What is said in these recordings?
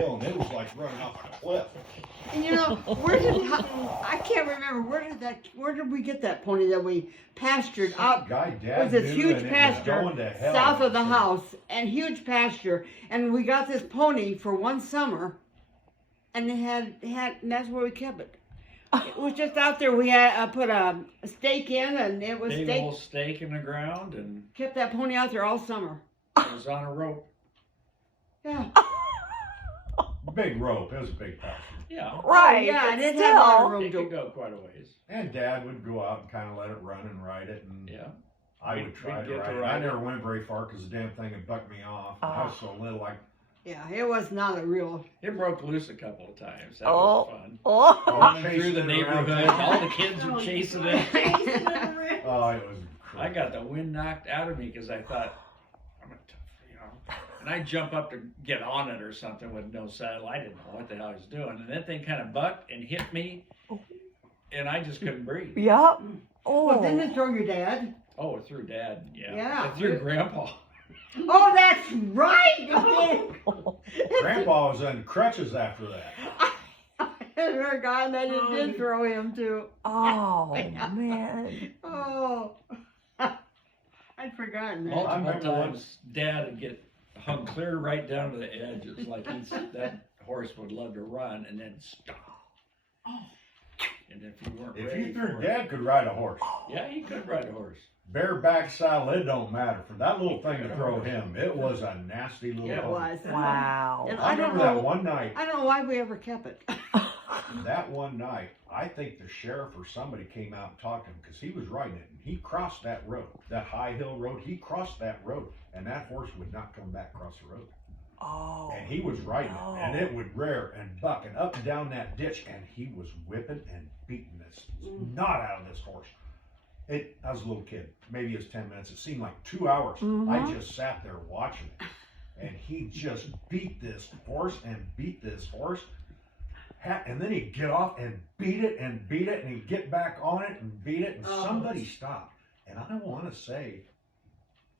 hill, and it was like running off a cliff. And you know, I can't remember, where did we get that pony that we pastured out? Guy It Dad was this knew, huge and it was pasture going to hell. south of the house, and huge pasture. And we got this pony for one summer, and and that's where we kept it. It was just out there. We had put a stake in, and it was Big old stake in the ground, and kept that pony out there all summer. it was on a rope. Yeah. Big rope. It was a big pasture. Yeah. Right. Yeah, and it still. had a lot of room It to could go quite a ways. And Dad would go out and kind of let it run and ride it, and Yeah. I We'd would try get to to ride it. ride I it. never went very far because the damn thing had bucked me off. I was so little, Yeah, it was not a real. It broke loose a couple of times. That Oh. was fun. Oh. Running chasing through the it around neighborhood, town. all the kids were chasing it. Oh, it was crazy. I got the wind knocked out of me because I thought, I'm a tough, you know. And I jump up to get on it or something with no saddle. I didn't know what the hell I was doing. And that thing kind of bucked and hit me, and I just couldn't breathe. Yep. Oh. Well, didn't it throw your dad? Oh, it threw Dad. Yeah. Yeah. It threw Grandpa. Oh, that's right. You did. Grandpa was on crutches after that. I forgot that it did throw him too. Oh, Yeah. man. Oh, I'd forgotten that. Multiple remember times, Dad would get hung clear right down to the edge. It was like that horse would love to run and then stop. And if you weren't If ready you for think it, Dad could ride a horse, yeah, he could ride a horse. bareback saddle, it don't matter. For that little thing to throw him, it was a nasty little It pony. was. Wow. And I I don't remember that know. one night. I don't know why we ever kept it. That one night, I think the sheriff or somebody came out and talked to him because he was riding it, and he crossed that road, that high hill road. He crossed that road, and that horse would not come back across the road. Oh. And he was riding no. it, and it would rear and buck and up and down that ditch, and he was whipping and beating this knot out of this horse. I was a little kid, maybe it was 10 minutes. It seemed like 2 hours. I just sat there watching it, and he just beat this horse and beat this horse. And then he'd get off and beat it, and he'd get back on it and beat it, and somebody stopped. And I don't want to say,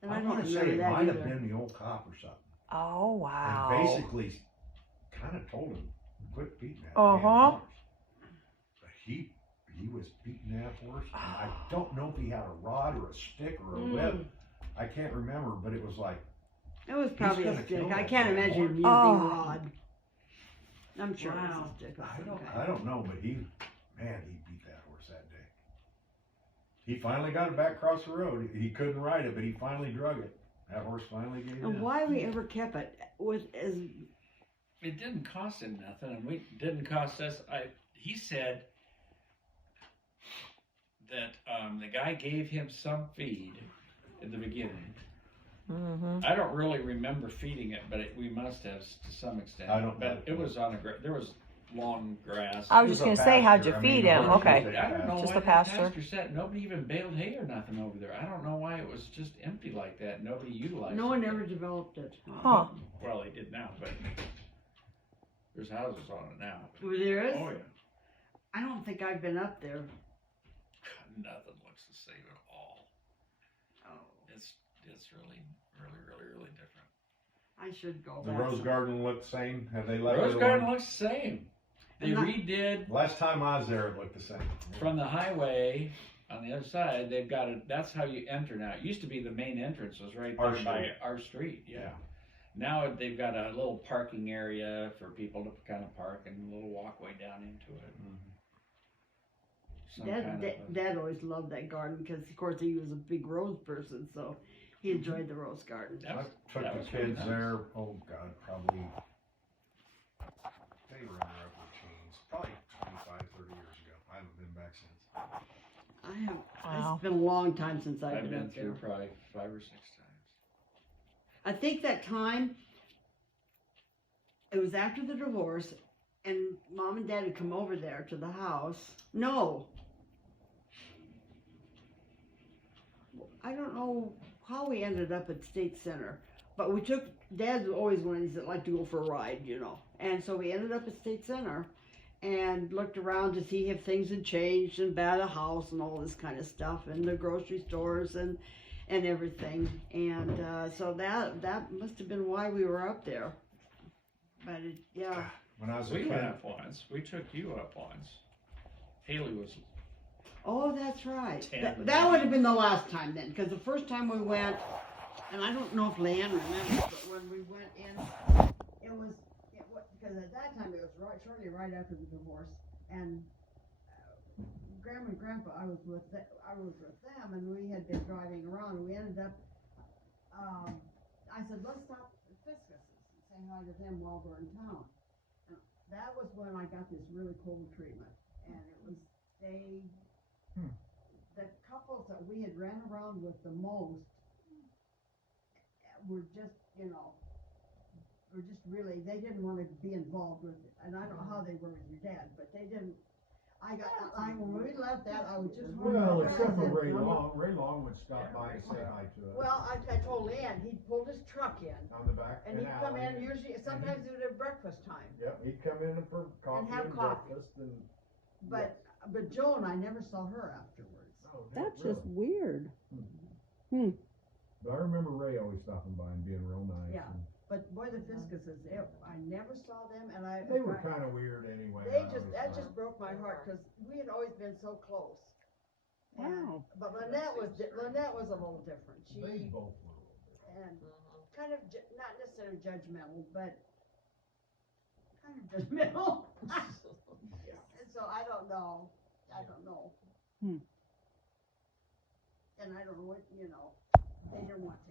And I don't want to say remember it that might have either. been the old cop or something. Oh, wow. And basically kind of told him, quit beating that Uh-huh. damn horse. But he was beating that horse, and I don't know if he had a rod or a stick or a whip. I can't remember, but it was like, It was probably gonna a kill stick. I that can't damn imagine him horse. using Oh. a rod. I'm sure it was a stick. of some kind. I don't know, but he beat that horse that day. He finally got it back across the road. He couldn't ride it, but he finally drug it. That horse finally gave And in. why we ever kept it was as It didn't cost him nothing, and we didn't cost us. He said that the guy gave him some feed in the beginning. I don't really remember feeding it, but we must have to some extent. I don't know. But it was on there was long grass. I was It just a going to say, how'd you pasture. I mean, feed the him? horse Okay. was a I don't know Just why the the pasture. pasture set. Nobody even baled hay or nothing over there. I don't know why it was just empty like that. Nobody utilized no it. one ever developed it. Huh. Well, they did now, but there's houses on it now. Well, there is. Oh yeah. I don't think I've been up there. Nothing looks the same at all. Oh, It's really different. I should go The back. rose garden looked the same. Have they left Rose it Garden alone? looks the same. They And that- redid Last time I was there, it looked the same. from the highway on the other side. They've got it. That's how you enter now. It used to be the main entrance was right Our there by street. our street. Yeah. Yeah. Now they've got a little parking area for people to kind of park and a little walkway down into it. Some kind of a- Dad always loved that garden because, of course, he was a big rose person, so he enjoyed the rose garden. That I was- took that the was pretty kids nice. there, oh God, probably, they were in their upper teens, probably 25, 30 years ago. I haven't been back since. I have. Wow. It's been a long time since I've, I've been up there. through probably 5 or 6 times. I think that time it was after the divorce, and Mom and Dad had come over there to the house. No, I don't know how we ended up at State Center, but we took. Dad always one of these that liked to go for a ride, you know, and so we ended up at State Center. And looked around to see if things had changed and bought a house and all this kind of stuff, and the grocery stores and everything. And so that must have been why we were up there. But it, yeah. When I was a We kid, went up once. We took you up once. Haley was Oh, that's right. 10 That would have been the last time then, because the first time we went, and I don't know if Leanne remembers, but when we went in, it was because at that time it was shortly right after the divorce, and Grandma and Grandpa, I was with them, and we had been driving around, and we ended up. I said, let's stop at Fiscus's and say hi to them while we're in town. And that was when I got this really cold treatment, and it was the couples that we had ran around with the most were just, really, they didn't want to be involved with it. And I don't know how they were with your dad, but they didn't. When we left that, I was just. Well, except for Ray Long. Ray Long would stop by and say hi to us. Well, I told Leanne, he'd pulled his truck in. On the back And he'd come in usually, sometimes it was at breakfast time. Yep, he'd come in for coffee have and coffee. breakfast and. But Joan, I never saw her afterwards. Oh, That's really? just weird. But I remember Ray always stopping by and being real nice. Yeah. And But boy, the Fiscuses, I never saw them, and they were kind of weird anyway. that just broke my heart, because we had always been so close. Wow. But Lynette was a little different. They both were a little bit. And kind of, not necessarily judgmental, but kind of judgmental. And so I don't know. Hmm. And I don't know what, they didn't want to